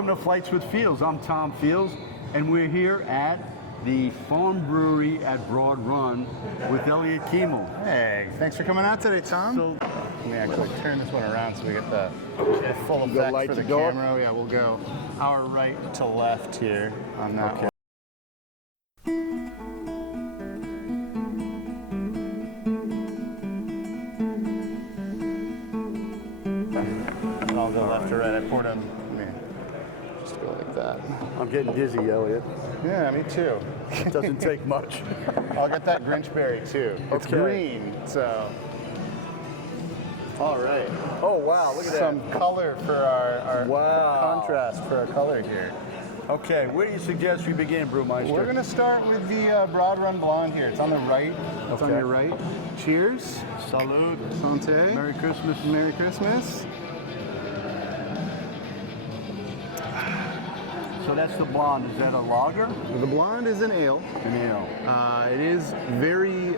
Welcome to Flights with Fields. I'm Tom Fields, and we're here at the Farm Brewery at Broad Run with Elliot Kiemel. Hey, thanks for coming out today, Tom. So, let me actually turn this one around so we get the full effect light for the to door? camera. Yeah, we'll go our right to left here on that one. And I'll go left to right. I poured them. Just go like that. I'm getting dizzy, Elliot. Yeah, me too. It doesn't take much. I'll get that Grinch berry too. It's Okay. green, so. All right. Oh, wow, look at Some color for our Wow. contrast for our color here. that. Okay, where do you suggest we begin, Brewmeister? We're gonna start with the Broad Run Blonde here. It's on the right. It's on Okay. your right. Cheers. Salud. Santé. Merry Christmas. Merry Christmas. So that's the blonde. Is that a lager? The blonde is an ale. An ale. It is very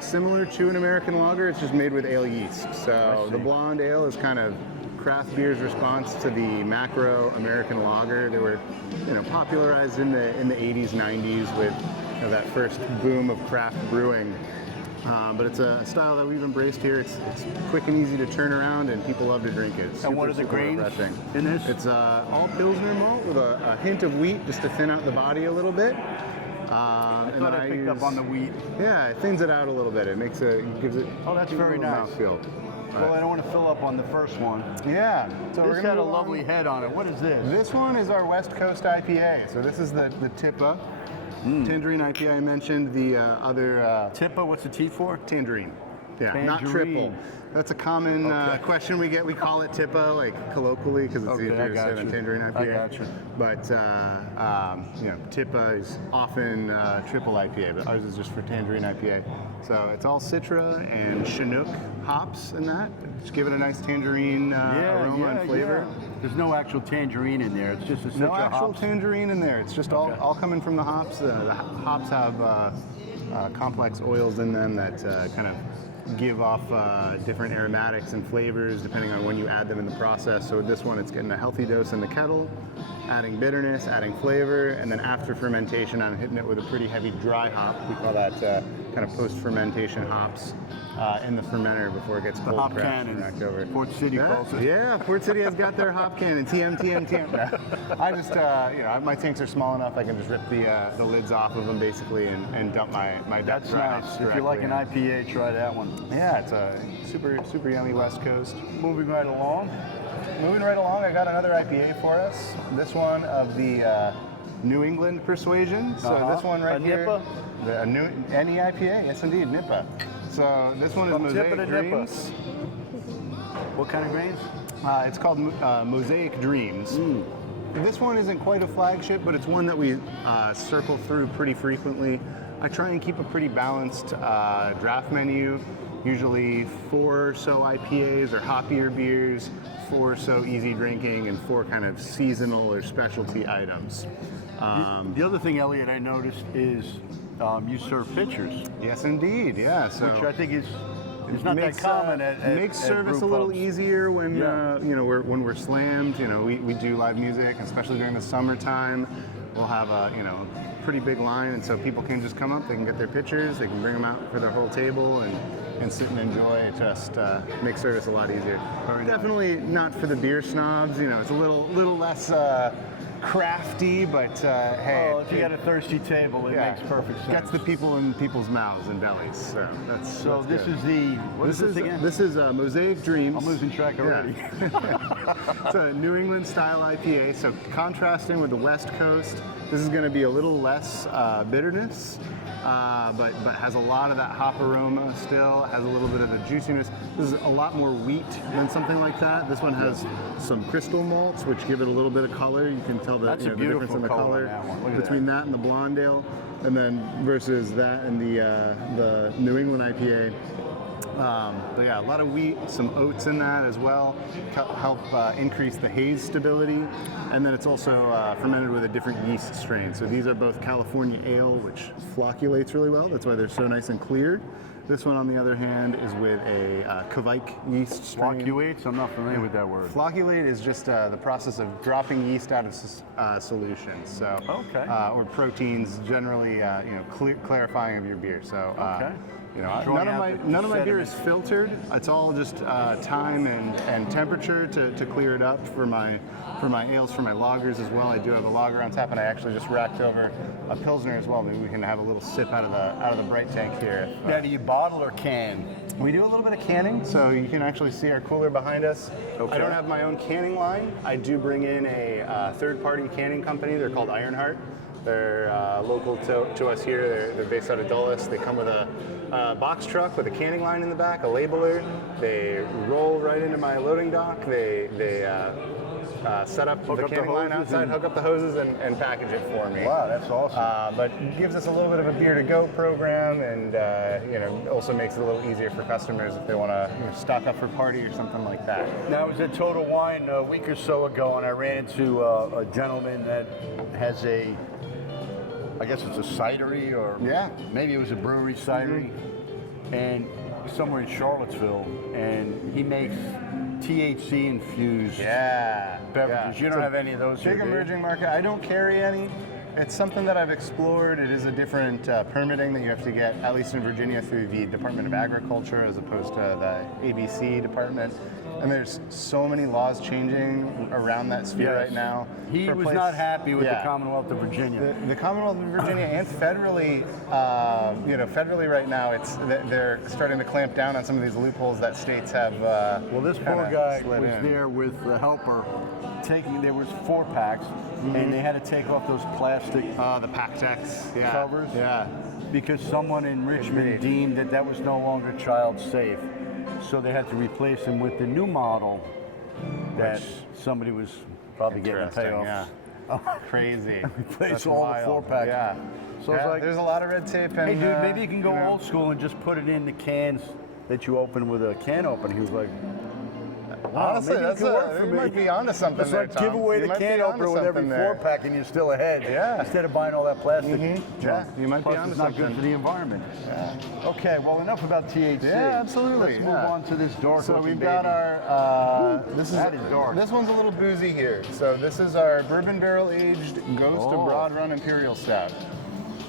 similar to an American lager. It's just made with ale yeast. So I the see. blonde ale is kind of craft beer's response to the macro American lager. They were, popularized in the 80s, 90s with that first boom of craft brewing. But it's a style that we've embraced here. It's quick and easy to turn around, and people love to drink it. It's And what are the super grains refreshing. in this? It's all Pilsner malt with a hint of wheat just to thin out the body a little bit. I thought I picked up on the wheat. Yeah, it thins it out a little bit. It gives it. Oh, that's gives it a very little nice. mouthfeel. Well, I don't want to fill up on the first one. Yeah. So This had a go on- lovely head on it. What is this? This one is our West Coast IPA. So this is the Tippa. Tangerine IPA I mentioned. The other Tippa, what's the T for? tangerine. Yeah, not Tangerine. triple. That's a common Okay. question we get. We call it Tippa, like colloquially, because it's Okay, easier I to got say than you. Tangerine I IPA. got you. But Tippa is often triple IPA, but ours is just for Tangerine IPA. So it's all Citra and Chinook hops in that. Just give it a nice tangerine aroma and flavor. Yeah. There's no actual tangerine in there. It's just a No Citra actual hops. tangerine in there. It's just Okay. all coming from the hops. The hops have complex oils in them that kind of give off different aromatics and flavors depending on when you add them in the process. So with this one, it's getting a healthy dose in the kettle, adding bitterness, adding flavor, and then after fermentation, I'm hitting it with a pretty heavy dry hop. We call that kind of post-fermentation hops in the fermenter before it gets cold hop pressed cannon. and knocked over. Port City calls it. Yeah, Port City has got their hop cannon. TM. I just, my tanks are small enough. I can just rip the lids off of them basically and dump my That's dry nice. hops If you like an directly in. IPA, try that one. Yeah, it's a super yummy West Coast. Moving right along. Moving right along, I got another IPA for us. This one of the New England persuasion. So this one right A here. Nippa? A new NE IPA, yes indeed, Nippa. So this one is From Mosaic Tippa to Nippa. Dreams. What kind of grains? It's called Mosaic Dreams. This one isn't quite a flagship, but it's one that we circle through pretty frequently. I try and keep a pretty balanced draft menu, usually 4 or so IPAs or hoppier beers, 4 or so easy drinking, and 4 kind of seasonal or specialty items. The other thing, Elliot, I noticed is you serve pitchers, Yes, indeed, yeah. So which I think is not that common at makes at service brew a little pubs. easier when Yeah. when we're slammed. We do live music, especially during the summertime. We'll have a pretty big line, and so people can just come up. They can get their pitchers. They can bring them out for their whole table and sit and enjoy. It just makes service a lot easier. Very nice. Definitely not for the beer snobs. It's a little less crafty, but hey. Oh, if you got a thirsty table, it makes perfect sense. Gets the people in people's mouths and bellies. So that's this good. is the what is this again? This is Mosaic Dreams. I'm losing track already. It's a New England style IPA, so contrasting with the West Coast, this is going to be a little less bitterness, but has a lot of that hop aroma still, has a little bit of the juiciness. This is a lot more wheat than something like that. This one has some crystal malts, which give it a little bit of color. You can tell That's a the difference beautiful in the color color on that one. Look at between that. that and the blonde ale, and then versus that and the New England IPA. But yeah, a lot of wheat, some oats in that as well, help increase the haze stability. And then it's also fermented with a different yeast strain. So these are both California ale, which flocculates really well. That's why they're so nice and clear. This one, on the other hand, is with a Kvike yeast strain. Flocculates? I'm not familiar with that word. Flocculate is just the process of dropping yeast out of solutions. So, okay. Or proteins, generally, clarifying of your beer. So, okay. None of my beer is filtered. It's all just time and temperature to clear it up for my ales, for my lagers as well. I do have a lager on tap, and I actually just racked over a pilsner as well. Maybe we can have a little sip out of the bright tank here. Now, do you bottle or can? We do a little bit of canning, so you can actually see our cooler behind us. Okay. I don't have my own canning line. I do bring in a third-party canning company. They're called Ironheart. They're local to us here. They're based out of Dulles. They come with a box truck with a canning line in the back, a labeler. They roll right into my loading dock. They set up the canning line outside, hook up the hoses, and package it for me. Wow, that's awesome. But it gives us a little bit of a beer-to-go program, and also makes it a little easier for customers if they want to stock up for a party or something like that. Now, I was at Total Wine a week or so ago, and I ran into a gentleman that has I guess it's a cidery, or maybe it was a brewery cidery, and somewhere in Charlottesville, and he makes THC infused beverages. You don't have any of those here, Big emerging market. I don't carry any. It's something that I've explored. It is a different permitting that you have to get, at least in Virginia, through the Department of Agriculture as opposed to the ABC department. And there's so many laws changing around that sphere right now. He was not happy with the Commonwealth of Virginia. The Commonwealth of Virginia and federally, federally right now, they're starting to clamp down on some of these loopholes that states have. Well, this poor guy was there with the helper. There was 4 packs, and they had to take off those plastic the Pactex covers. Yeah, because someone in Richmond deemed that was no longer child safe. So they had to replace him with the new model that somebody was probably getting a payoff. Yeah. Crazy. Replace all the 4-pack. Yeah. So it's like, there's a lot of red tape. And, hey, dude, maybe you can go old school and just put it in the cans that you open with a can opener. He was like, honestly, you might be onto something. It's like give away the can opener with every 4-pack and you're still ahead. Yeah. Instead of buying all that plastic junk. Yeah, you might be onto it's something. not good for the environment. Yeah. Okay, well, enough about THC. Yeah, absolutely. Let's move on to this dark. So we've got our. That is dark. This one's a little boozy here. So this is our bourbon barrel aged Ghost of Broad Run Imperial Stout.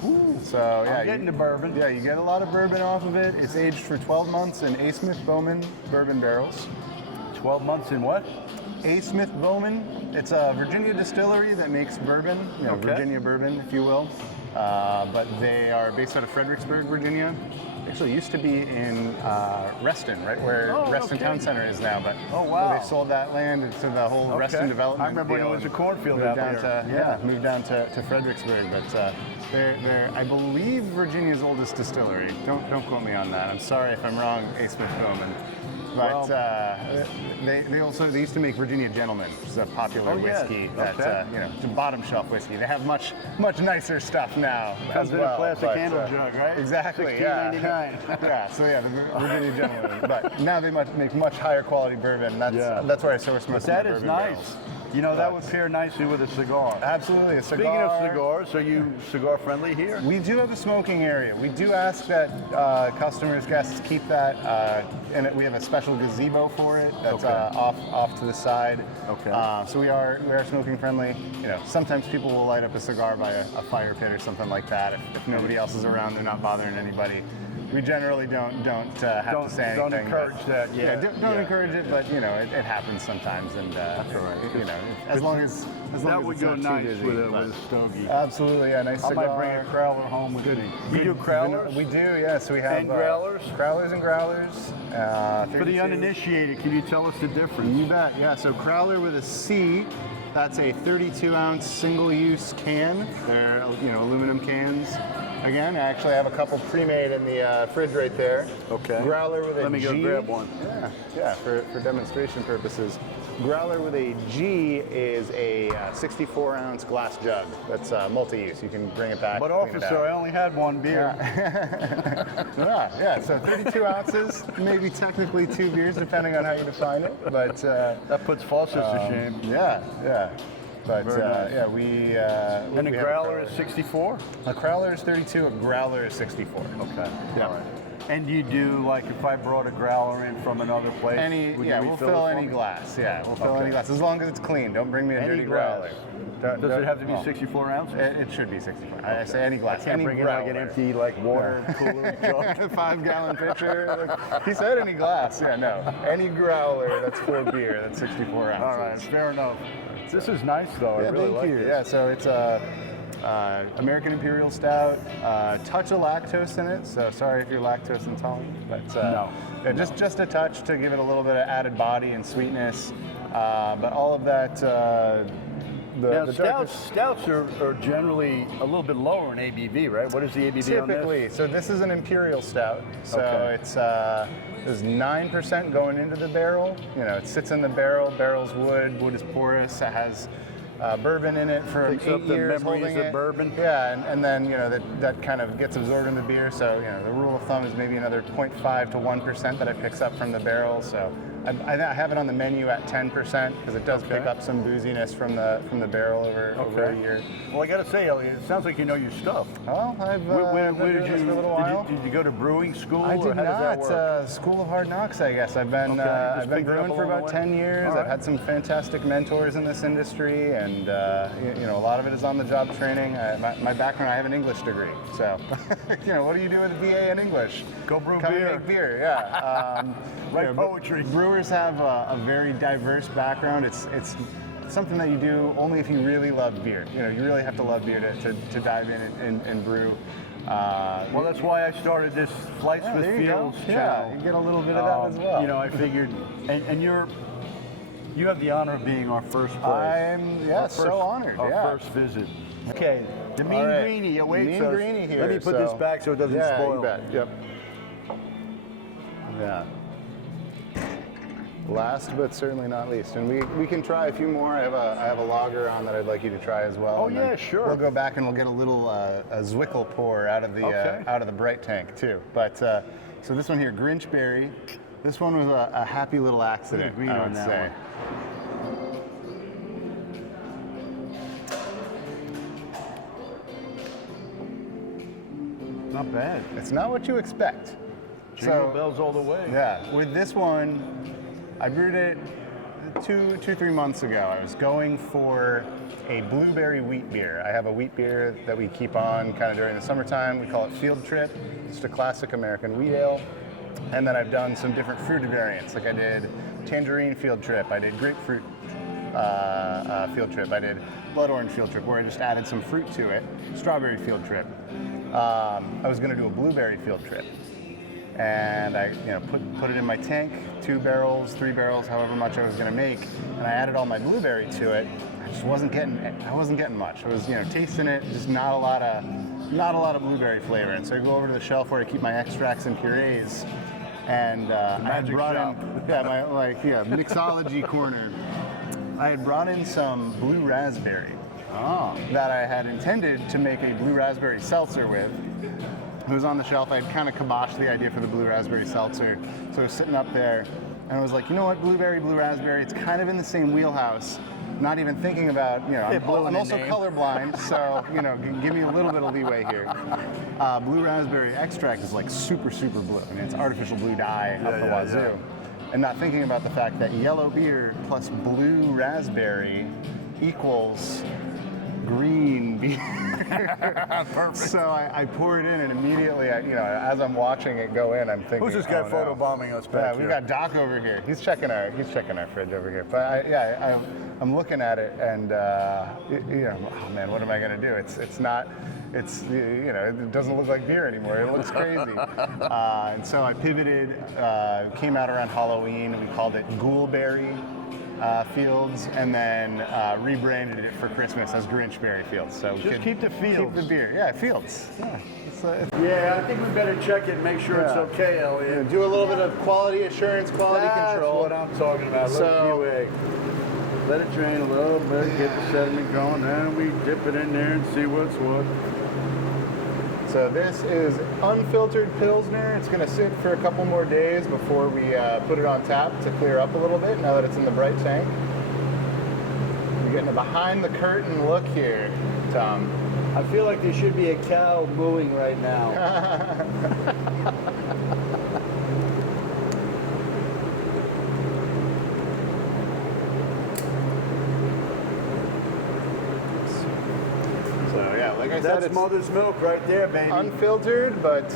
Ooh. So yeah, I'm getting the bourbon. Yeah, you get a lot of bourbon off of it. It's aged for 12 months in A. Smith Bowman bourbon barrels. 12 months in what? A. Smith Bowman. It's a Virginia distillery that makes bourbon, Virginia bourbon, if you will. But they are based out of Fredericksburg, Virginia. Actually used to be in Reston, right where Reston Town Center is now. But so they sold that land to the whole Reston development. I remember when it was a cornfield out there. Moved down to Fredericksburg. But they're I believe Virginia's oldest distillery. Don't quote me on that. I'm sorry if I'm wrong, A. Smith Bowman. But they used to make Virginia Gentleman, which is a popular whiskey that's it's a bottom shelf whiskey. They have much nicer stuff now. Comes in a plastic handle jug, right? Exactly. $16.99. So the Virginia Gentleman. But now they make much higher quality bourbon. That's where I source most of my bourbon nice. barrels. You know, that would pair nicely with a cigar. Absolutely, a cigar. Speaking of cigars, are you cigar friendly here? We do have a smoking area. We do ask that customers, guests keep that, and we have a special gazebo for it that's off to the side. Okay. So we are smoking friendly. Sometimes people will light up a cigar by a fire pit or something like that. If nobody else is around, they're not bothering anybody. We generally don't have to say anything. Don't encourage that. Don't encourage it, but it happens sometimes, and that's all right. As long as that would it's go not nice too busy, with a stogie. Absolutely, nice I cigar. might bring a crowler home with me. You do crowlers? We do, yeah. So we have and growlers. Crowlers and growlers. For the uninitiated, can you tell us the difference? You bet. Yeah. So crowler with a C. That's a 32-ounce single-use can. They're aluminum cans. Again, I actually have a couple pre-made in the fridge right there. Okay. Growler with a G. Let me go grab one. Yeah, for demonstration purposes. Growler with a G is a 64-ounce glass jug that's multi-use. You can bring it back. But officer, I only had one beer. Yeah, so 32 ounces, maybe technically 2 beers depending on how you define it. But that puts Fawcett's to shame. Yeah. But Very nice. yeah, we. And the we have growler is 64? A growler is 32, a growler is 64. Okay. Yeah. All right. And you do, like, if I brought a growler in from another place, would you we'll refill fill it for any me? glass. Yeah, we'll fill Okay. any glass as long as it's clean. Don't bring me a Any dirty glass. growler. Does it have to be 64 ounces? It should be 64. I say any glass. I can't any bring in growler. like an empty, like, water cooler jug. 5-gallon pitcher. Like, he said any glass. Yeah, no. Any growler that's full of beer that's 64 ounces. All right, fair enough. This is nice, though. Yeah, I really thank like you. it. Yeah, so it's American Imperial Stout, touch of lactose in it. So sorry if you're lactose intolerant, but No. Yeah, just a touch to give it a little bit of added body and sweetness. But all of that. Now, the stouts are generally a little bit lower in ABV, right? What is the ABV on this? typically, so this is an Imperial Stout. So Okay. it's there's 9% going into the barrel. You know, it sits in the barrel. Barrel's wood. Wood is porous. It has bourbon in it for Picks 8 up the years memories holding of it. bourbon. Yeah, and then you know that kind of gets absorbed in the beer. So you know the rule of thumb is maybe another 0.5 to 1% that it picks up from the barrel. So I have it on the menu at 10% because it does pick up some booziness from the barrel over a year. Well, I got to say, Elliot, it sounds like you know your stuff. Well, I've been doing this for a little while. Did you go to brewing school? I or did how does that not. work? School of Hard Knocks, I guess. I've been Okay, just I've been picked it up brewing for along about the way? 10 years. All I've right. had some fantastic mentors in this industry, and you know, a lot of it is on the job training. My background, I have an English degree, so you know, what do you do with a BA in English? Go brew Come beer. and make beer. Yeah. Write you know, poetry. Brewers have a very diverse background. It's something that you do only if you really love beer. You know, you really have to love beer to dive in and brew. Well, that's why I started this Flights with there you go. Fields Yeah, channel. you get a little bit of that as well. You know, I figured, and you have the honor of being our first place. I'm so honored. Our yeah. first visit. Okay, the Mean All right. Greenie awaits Mean us. Greenie here. Let me put this back so it doesn't yeah, spoil. you bet. Yep. Yeah. Last but certainly not least, and we can try a few more. I have a lager on that I'd like you to try as well. Oh, and then yeah, sure. We'll go back and we'll get a little a Zwickel pour out of the bright tank too. But so this one here, Grinch Berry. This one was a happy little accident. Agreed I on would that say. Not bad. It's not what you expect. Jingle bells all the way. Yeah, with this one, I brewed it 3 months ago. I was going for a blueberry wheat beer. I have a wheat beer that we keep on kind of during the summertime. We call it Field Trip. It's just a classic American wheat ale. And then I've done some different fruity variants. Like I did tangerine Field Trip. I did grapefruit Field Trip. I did blood orange Field Trip, where I just added some fruit to it. Strawberry Field Trip. I was going to do a blueberry Field Trip. And I, put it in my tank, 2 barrels, 3 barrels, however much I was going to make, and I added all my blueberry to it. I just wasn't getting much. I was, tasting it, just not a lot of blueberry flavor. And so I go over to the shelf where I keep my extracts and purees, and I had brought in, mixology corner. I had brought in some blue raspberry that I had intended to make a blue raspberry seltzer with. It was on the shelf. I'd kind of kiboshed the idea for the blue raspberry seltzer. So I was sitting up there, and I was like, you know what, blue raspberry, it's kind of in the same wheelhouse. Not even thinking about, I'm also colorblind, so, give me a little bit of leeway here. Blue raspberry extract is like super, super blue. I mean, it's artificial blue dye up the wazoo. Yeah. And not thinking about the fact that yellow beer plus blue raspberry equals green beer. Perfect. So I pour it in, and immediately, as I'm watching it go in, I'm thinking, who's this guy photobombing us back here? We've got Doc over here. He's checking our fridge over here. But I'm looking at it, and oh man, what am I gonna do? It doesn't look like beer anymore. It looks crazy. And so I pivoted. Came out around Halloween. We called it Ghoulberry Fields, and then rebranded it for Christmas as Grinch Berry Fields. So just keep the Fields. Keep the beer. Yeah, Fields. Yeah, I think we better check it and make sure it's okay, Elliot. Do a little bit of quality assurance, quality That's control. what I'm talking about. So, Look, QA. let it drain a little bit, get the sediment going, then we dip it in there and see what's what. So this is unfiltered Pilsner. It's going to sit for a couple more days before we put it on tap to clear up a little bit now that it's in the bright tank. You're getting a behind the curtain look here, Tom. I feel like there should be a cow mooing right now. So yeah, like I said, That's it's mother's milk right there, baby. unfiltered, but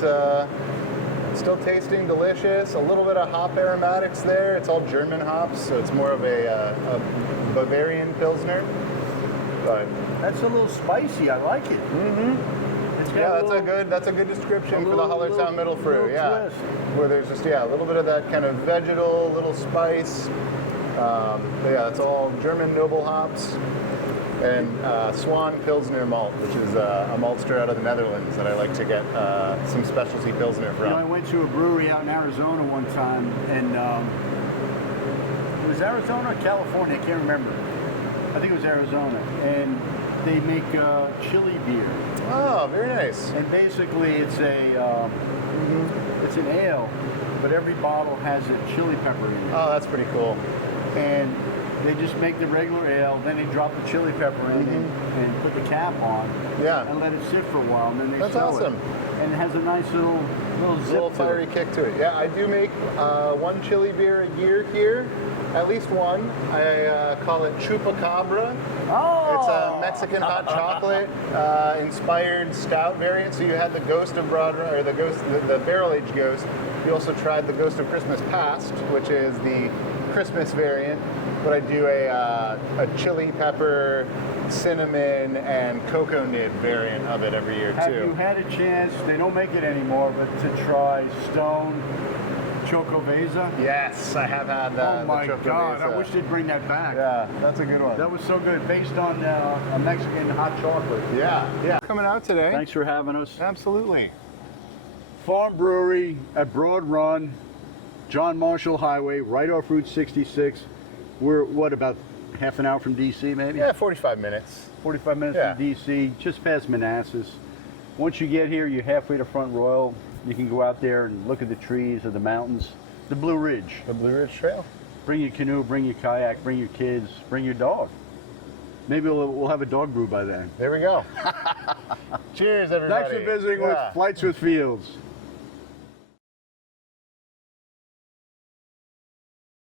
still tasting delicious. A little bit of hop aromatics there. It's all German hops, so it's more of a Bavarian Pilsner. But That's a little spicy. I like it. It's got yeah, that's a good description for the Hallertau Middle Fruit. Yeah, twist. where there's just a little bit of that kind of vegetal, little spice. But yeah, it's all German noble hops. And Swan Pilsner malt, which is a maltster out of the Netherlands that I like to get some specialty Pilsner from. You know, I went to a brewery out in Arizona one time, and it was Arizona or California, I can't remember. I think it was Arizona, and they make chili beer. Oh, very nice. And basically, it's it's an ale, but every bottle has a chili pepper in it. Oh, that's pretty cool. And they just make the regular ale, then they drop the chili pepper in and put the cap on. Yeah. And let it sit for a while, and then they That's sell awesome. it. And it has a nice little zip Little to fiery it. kick to it. Yeah, I do make one chili beer a year here, at least one. I call it Chupacabra. Oh! It's a Mexican hot chocolate inspired stout variant. So you had the Ghost of Broad Run, or the barrel aged Ghost. You also tried the Ghost of Christmas Past, which is the Christmas variant. But I do a chili pepper, cinnamon, and cocoa nib variant of it every year Have too. you had a chance, they don't make it anymore, but to try Stone Chocoveza? Yes, I have had that. Oh my God, I wish they'd bring that back. Yeah, that's a good one. That was so good, based on a Mexican hot chocolate. Yeah. Coming out today. Thanks for having us. Absolutely. Farm Brewery at Broad Run, John Marshall Highway, right off Route 66. We're, what, about half an hour from DC, maybe? Yeah, 45 minutes. 45 minutes from DC, just past Manassas. Once you get here, you're halfway to Front Royal. You can go out there and look at the trees or the mountains. The Blue Ridge. The Blue Ridge Trail. Bring your canoe, bring your kayak, bring your kids, bring your dog. Maybe we'll have a dog brew by then. There we go. Cheers, everybody. Thanks for visiting with Flights with Fields.